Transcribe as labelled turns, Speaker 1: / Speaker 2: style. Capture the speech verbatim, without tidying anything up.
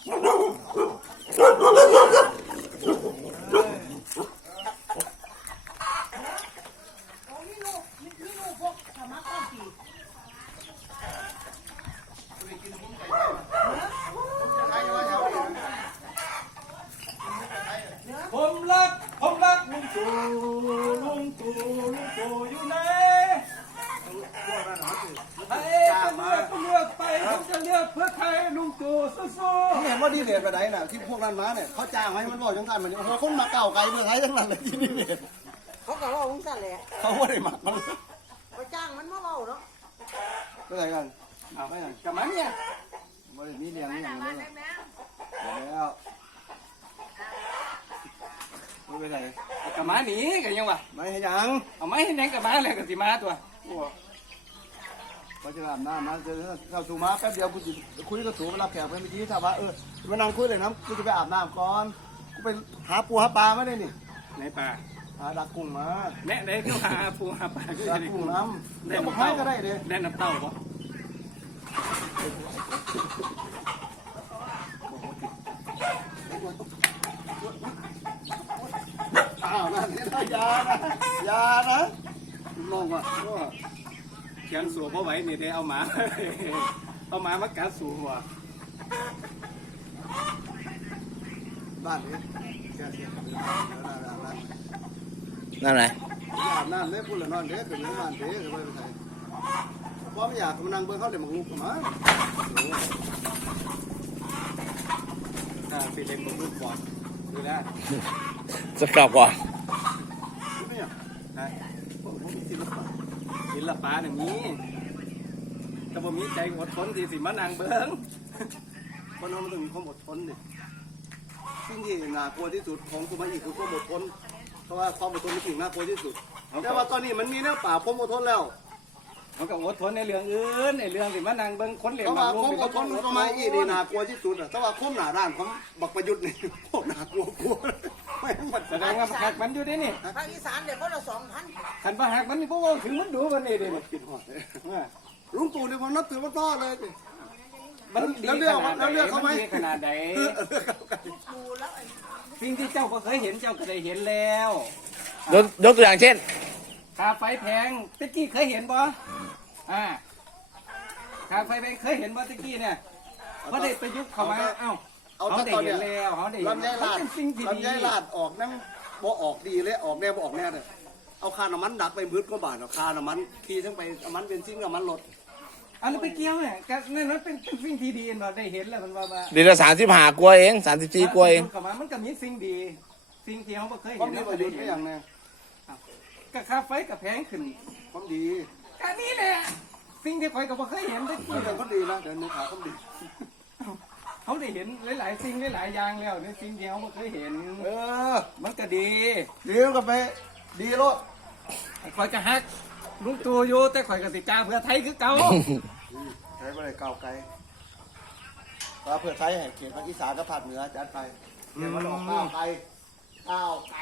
Speaker 1: ผมรักผมรักลุงตู่ลุงตู่ลุงตู่อยู่ไหนให้จะเลือกก็เลือกไปผมจะเลือกเพื่อไทยลุงตู่สู้ๆ
Speaker 2: เห็นว่าดีเด่นไปไหนน่ะที่พวกนั้นมาเนี่ยเขาจ้างให้มันบอกจังกันมันโอ้โหคนมาเก่าไกลเมืองไทยทั้งนั้นเลยที่ดีเด่น
Speaker 3: เขาก็ว่าองศาแหละ
Speaker 2: เขาไม่ได้มามัน
Speaker 3: เขาจ้างมันมาเล่าเนาะ
Speaker 2: เป็นไรกันเอาไปกัน
Speaker 1: กับมันเนี่ย
Speaker 2: ไม่ได้มีเลี้ยงนี่อย่างนี้แล้วไม่เป็นไร
Speaker 1: กับมาหนีกันยังวะ
Speaker 2: ไม่ให้ยัง
Speaker 1: เอาไม้ให้แดงกับมาเลยกับสิมาตัวโอ้
Speaker 2: พอจะอาบน้ำนะจะเข้าสู่มาแป๊บเดียวกูจะคุยกับสูมารับแขกไปเมื่อกี้ถ้าว่าเออมานั่งคุยเลยนะกูจะไปอาบน้ำก่อนกูไปหาปูหาปลาไม่ได้นี่
Speaker 1: ในป่า
Speaker 2: หาดักกุ้งมา
Speaker 1: แน่ได้ก็หาปูหาปลา
Speaker 2: ดักกุ้งน้ำเดี๋ยวมาให้ก็ได้เด้
Speaker 1: แน่น้ำเต้าปะ
Speaker 2: อ้าวนั่นนี่ยานะยานะลองว่ะ
Speaker 1: เขียนสัวเพราะไหวนี่ได้เอาหมาเอาหมามากัดสัว
Speaker 2: บ้านนี้แก่ๆ
Speaker 4: นั่นไง
Speaker 2: อาบน้ำเด้พูดแล้วนอนเด้ขึ้นบ้านเด้ก็ไปไทยเพราะไม่อยากมานั่งเบิ่งเขาเดี๋ยวมันลุกมา
Speaker 1: ถ้าไปเล่นบนลูกบอลดูได้
Speaker 4: จะกลับก่อน
Speaker 2: เนี่ย
Speaker 1: นะ
Speaker 2: ผมมีศิลปะ
Speaker 1: ศิลปะอย่างนี้แต่ผมมีใจอดทนที่สิมานั่งเบิ้ง
Speaker 2: คนเรามันต้องมีความอดทนดิสิ่งที่น่ากลัวที่สุดของตัวมันอีกคือความอดทนเพราะว่าความอดทนเป็นสิ่งน่ากลัวที่สุดแต่ว่าตอนนี้มันมีเนื้อป่าผมอดทนแล้ว
Speaker 1: มันก็อดทนในเรื่องอื่นในเรื่องสิมานั่งเบิ้งคนเหลี่ย
Speaker 2: เพ
Speaker 1: ม
Speaker 2: ราะว่า
Speaker 1: บาง
Speaker 2: ความ
Speaker 1: ลู
Speaker 2: อดทนก็มาอีนี่น่ากลัวที่สุดอ่ะแต่ว่าความหนาด้านของบักประยุทธ์นี่โคตรน่ากลัวกลัวไม่หมด
Speaker 1: แสดงว่าหักมันอยู่ได้นี่
Speaker 3: ภาคอีสานเดี๋ยวคนละสองพัน
Speaker 1: ขันว่าหักมันนี่พวกเราถึงมันดูมันนี่เด้
Speaker 2: กินหอดเลยลุงตู่เนี่ยผมนับถือว่าต้อเลย
Speaker 1: มันดีขนาดไหนมันดีขนาดไหน
Speaker 3: ดูแล้วไอ้
Speaker 1: สิ่งที่เจ้าก็เคยเห็นเจ้าก็ได้เห็นแล้ว
Speaker 4: ยกยกตัวอย่างเช่น
Speaker 1: ค่าไฟแพงตะกี้เคยเห็นบ่อ่าค่าไฟแพงเคยเห็นบ่ตะกี้เนี่ยเพราะได้ประยุกต์เข้ามาเอ้า
Speaker 2: เอา
Speaker 1: เขา
Speaker 2: ถ้า
Speaker 1: ได้
Speaker 2: ตอน
Speaker 1: เห็
Speaker 2: เนี้
Speaker 1: น
Speaker 2: ย
Speaker 1: แล้วเขาได้เห็น
Speaker 2: ลำไย
Speaker 1: เขา
Speaker 2: ลาด
Speaker 1: เป็นสิ่งที่ดี
Speaker 2: ลำไยลาดออกนั่งบ่ออกดีเลยออกแน่บ่ออกแน่เลยเอาคาน้ำมันดักไปมืดก็บาทเอาคาน้ำมันขี่ทั้งไปน้ำมันเป็นซิ่งน้ำมันรถ
Speaker 1: อันนั้นไปเกี่ยวเนี่ยก็นั่นมันเป็นเป็นสิ่งที่ดีเนาะได้เห็นแล้วมันว่าว่า
Speaker 4: เดือนละสามสิบห้ากลัวเองสามสิบสี่กลัวเอง
Speaker 1: เข้ามามันก็มีสิ่งดี สิ่งที่เขาบ่เคย
Speaker 2: ควา
Speaker 1: เห็
Speaker 2: ม
Speaker 1: น
Speaker 2: ดีประยุทธ์ไม่อย่างแน่
Speaker 1: ก็ค่าไฟก็แพงขึ้น
Speaker 2: ความดี
Speaker 1: ก็นี่แหละสิ่งที่ข่อยก็บ่เคยเห็นตะกี้
Speaker 2: เรื่องความดีนะเดี๋ยวนึกหาความดี
Speaker 1: เขาได้เห็นหลายๆสิ่งหลายๆอย่างแล้วในสิ่งที่เขาบ่เคยเห็น
Speaker 2: เออ
Speaker 1: มันก็ดี
Speaker 2: ดีก็ไปดีรถ
Speaker 1: ข่อยก็ฮักลุงตู่อยู่แต่ข่อยก็สิจ้าเพื่อไทยคือเก่า
Speaker 2: ใช้ไปเลยก้าวไกลว่าเพื่อไทยให้เขตภาคอีสานกับภาคเหนือจัดไปเดี๋ยวมันออกก้าวไกลก้าวไกล